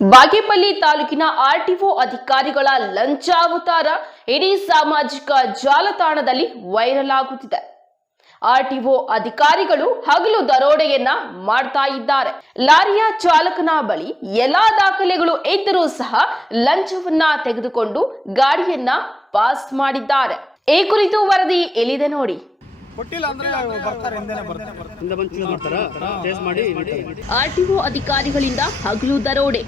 ಬಾಗೇಪಲ್ಲಿ ತಾಲೂಕಿನ ಆರ್ಟಿಒ ಅಧಿಕಾರಿಗಳ ಲಂಚಾವತಾರ ಇಡೀ ಸಾಮಾಜಿಕ ಜಾಲತಾಣದಲ್ಲಿ ವೈರಲ್ ಆಗುತ್ತಿದೆ. ಆರ್ಟಿಒ ಅಧಿಕಾರಿಗಳು ಹಗಲು ದರೋಡೆಯನ್ನ ಮಾಡ್ತಾ ಇದ್ದಾರೆ. ಲಾರಿಯ ಚಾಲಕನ ಬಳಿ ಎಲ್ಲಾ ದಾಖಲೆಗಳು ಇದ್ದರೂ ಸಹ ಲಂಚವನ್ನ ತೆಗೆದುಕೊಂಡು ಗಾಡಿಯನ್ನ ಪಾಸ್ ಮಾಡಿದ್ದಾರೆ. ಈ ಕುರಿತು ವರದಿ ಎಲ್ಲಿದೆ ನೋಡಿ. ಕೊಟ್ಟಿಲ್ಲ ಅಂದ್ರೆ ಬರ್ತಾರೆ ಹಿಂದೆನೆ ಬರ್ತಾರೆ. ಹಿಂದೆ ಬಂದು ಚೂಸ್ ಮಾಡ್ತಾರಾ? ಟೇಸ್ಟ್ ಮಾಡಿ ಇಡ್ತಾರೆ. ಆರ್ಟಿಒ ಅಧಿಕಾರಿಗಳಿಂದ ಹಗಲು ದರೋಡೆ.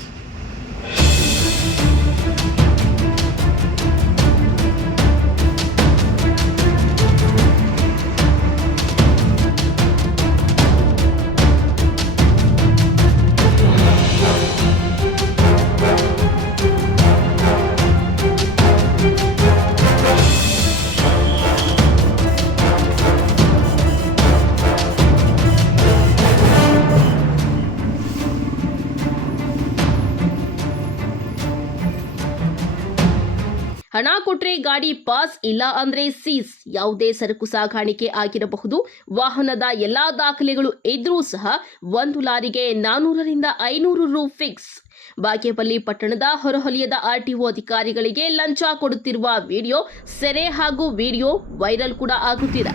ಹಣ ಕೊಟ್ರೆ ಗಾಡಿ ಪಾಸ್ ಇಲ್ಲ ಅಂದ್ರೆ ಸೀಸ್. ಯಾವುದೇ ಸರಕು ಸಾಗಾಣಿಕೆ ಆಗಿರಬಹುದು. ವಾಹನದ ಎಲ್ಲಾ ದಾಖಲೆಗಳು ಇದ್ರೂ ಸಹ ಒಂದು ಲಾರಿಗೆ ನಾನೂರರಿಂದ ಐನೂರು ರು ಫಿಕ್ಸ್. ಬಾಗೇಪಲ್ಲಿ ಪಟ್ಟಣದ ಹೊರಹೊಲಿಯದ ಆರ್ಟಿಒ ಅಧಿಕಾರಿಗಳಿಗೆ ಲಂಚ ಕೊಡುತ್ತಿರುವ ವಿಡಿಯೋ ಸೆರೆ ಹಾಗೂ ವಿಡಿಯೋ ವೈರಲ್ ಕೂಡ ಆಗುತ್ತಿದೆ.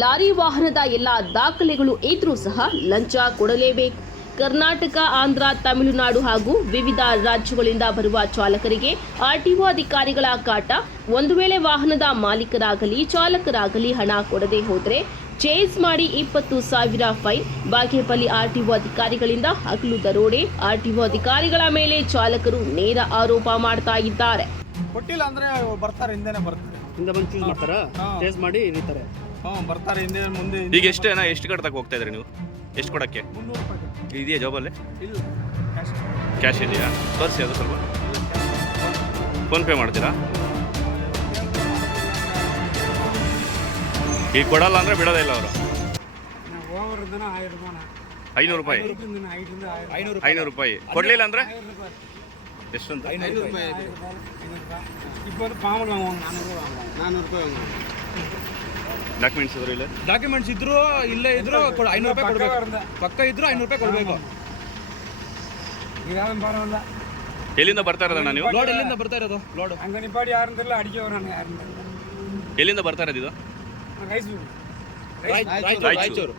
ಲಾರಿ ವಾಹನದ ಎಲ್ಲ ದಾಖಲೆಗಳು ಇದ್ರೂ ಸಹ ಲಂಚ ಕೊಡಲೇಬೇಕು. ಕರ್ನಾಟಕ, ಆಂಧ್ರ, ತಮಿಳುನಾಡು ಹಾಗೂ ವಿವಿಧ ರಾಜ್ಯಗಳಿಂದ ಬರುವ ಚಾಲಕರಿಗೆ ಆರ್ಟಿಒ ಅಧಿಕಾರಿಗಳ ಕಾಟ. ಒಂದು ವೇಳೆ ವಾಹನದ ಮಾಲೀಕರಾಗಲಿ, ಚಾಲಕರಾಗಲಿ ಹಣ ಕೊಡದೆ ಹೋದರೆ ಚೇಸ್ ಮಾಡಿ ಇಪ್ಪತ್ತು ಸಾವಿರ ಫೈನ್. ಬಾಗೇಪಲ್ಲಿ ಆರ್ಟಿಒ ಅಧಿಕಾರಿಗಳಿಂದ ಹಗಲು ದರೋಡೆ. ಆರ್ಟಿಒ ಅಧಿಕಾರಿಗಳ ಮೇಲೆ ಚಾಲಕರು ನೇರ ಆರೋಪ ಮಾಡ್ತಾ ಇದ್ದಾರೆ. ಕೊಟ್ಟಿಲ್ಲ ಅಂದ್ರೆ ಬರ್ತಾರೆ, ಹಿಂದೆನೆ ಬರ್ತಾರೆ. ಹಿಂದೆ ಬಂದು ಚೂಸ್ ಮಾಡ್ತಾರಾ? ಚೇಸ್ ಟೇಸ್ಟ್ ಮಾಡಿ ಇರಿತಾರೆ ಹ್ಞೂ ಬರ್ತಾರೆ ಹಿಂದೆ ಮುಂದೆ ಈಗ ಎಷ್ಟು ಅಣ್ಣ ಎಷ್ಟು ಕಡೆ ಹೋಗ್ತಾ ಇದ್ರಿ ನೀವು? ಎಷ್ಟು ಕೊಡಕ್ಕೆ? ಮುನ್ನೂರು ರೂಪಾಯಿ ಇದೆಯಾ ಜಾಬಲ್ಲಿ ಇಲ್ಲ ಕ್ಯಾಶ್ ಕ್ಯಾಶ್ ಇದೆಯಾ? ತೋರಿಸಿ ಅದು ಸ್ವಲ್ಪ. ಫೋನ್ಪೇ ಮಾಡ್ತೀರಾ? ಈಗ ಕೊಡಲ್ಲ ಅಂದ್ರೆ ಬಿಡೋದೇ ಇಲ್ಲ ಅವರು. ಓವರ್ ದಿನ ಐದು ರೂಪಾಯಿ. ಐನೂರು ರೂಪಾಯಿ ಐನೂರು ಐನೂರು ರೂಪಾಯಿ. ಕೊಡಲಿಲ್ಲ ಅಂದ್ರೆ? ಎಷ್ಟು ಅಂತ ஐநூறு ரூபாய் இப்போ வந்து பாம்பன் வாங்குவாங்க நானூறு வாங்குவாங்க நானூறு ரூபாய் வாங்குவாங்க ಡಾಕ್ಯುಮೆಂಟ್ಸ್ ಇದ್ರು ಇಲ್ಲ ಡಾಕ್ಯುಮೆಂಟ್ಸ್ ಇದ್ರು ಇಲ್ಲೇ ಇದ್ರು ಕೊಡ್- ಐನೂರು ರೂಪಾಯಿ ಕೊಡ್ಬೇಕು ಪಕ್ಕ ಇದ್ರು ಐನೂರು ರೂಪಾಯಿ ಕೊಡ್ಬೇಕು இதாவது பரவாயில்ல ಎಲ್ಲಿಂದ ಬರ್ತಾ ಇರೋದಣ್ಣ ನೀವು ಲೋಡ್ ಎಲ್ಲಿಂದ ಬರ್ತಾ ಇರೋದು ಲೋಡ್ அங்கே நிப்பாடி யாரும் தெரியல அடிக்க வராங்க யாரும் தெரியல ಎಲ್ಲಿಂದ ಬರ್ತಾ ಇರೋದು ಇದು ரைஸ் ರಾಯಚೂರು ರಾಯಚೂರು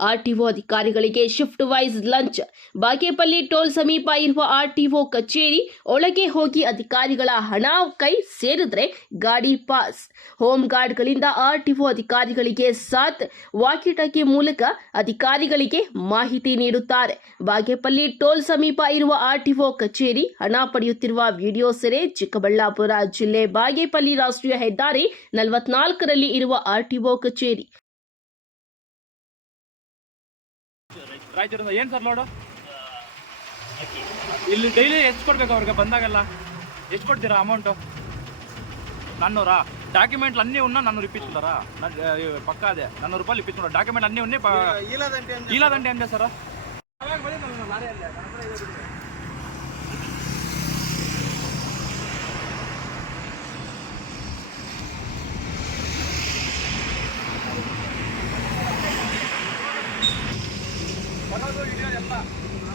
ಆರ್ಟಿಒ ಅಧಿಕಾರಿಗಳಿಗೆ ಶಿಫ್ಟ್ ವೈಸ್ ಲಂಚ್. ಬಾಗೇಪಲ್ಲಿ ಟೋಲ್ ಸಮೀಪ ಇರುವ ಆರ್ಟಿಒ ಕಚೇರಿ ಒಳಗೆ ಹೋಗಿ ಅಧಿಕಾರಿಗಳ ಹಣ ಕೈ ಸೇರಿದ್ರೆ ಗಾಡಿ ಪಾಸ್. ಹೋಮ್ ಗಾರ್ಡ್ಗಳಿಂದ ಆರ್ಟಿಒ ಅಧಿಕಾರಿಗಳಿಗೆ ಸಾತ್ ವಾಕಿಟಾಕಿ ಮೂಲಕ ಅಧಿಕಾರಿಗಳಿಗೆ ಮಾಹಿತಿ ನೀಡುತ್ತಾರೆ. ಬಾಗೇಪಲ್ಲಿ ಟೋಲ್ ಸಮೀಪ ಇರುವ ಆರ್ಟಿಒ ಕಚೇರಿ ಹಣ ಪಡೆಯುತ್ತಿರುವ ವಿಡಿಯೋ ಸೆರೆ ಚಿಕ್ಕಬಳ್ಳಾಪುರ ಜಿಲ್ಲೆ ಬಾಗೇಪಲ್ಲಿ ರಾಷ್ಟ್ರೀಯ ಹೆದ್ದಾರಿ ನಲವತ್ನಾಲ್ಕರಲ್ಲಿ ಇರುವ ಆರ್ಟಿಒ ಕಚೇರಿ. ರಾಯಚೂರಿಂದ ಏನು ಸರ್ ಲೋಡು ಇಲ್ಲಿ ಡೈಲಿ ಎಷ್ಟು ಕೊಡ್ಬೇಕು ಅವ್ರಿಗೆ ಬಂದಾಗೆಲ್ಲ ಎಷ್ಟು ಕೊಡ್ತೀರಾ ಅಮೌಂಟು ನಾನ್ನೂರಾ ಡಾಕ್ಯುಮೆಂಟ್ అన్నీ ఉన్నా నన్ను ఇప్పించుకుంటారా పక్క అదే నన్ను రూపాయలు ఇప్పించుకుంటారు డాక్యుమెంట్ అన్నీ ఉన్నాయి ఈలాదంటే ఏం చేస్తారా pa.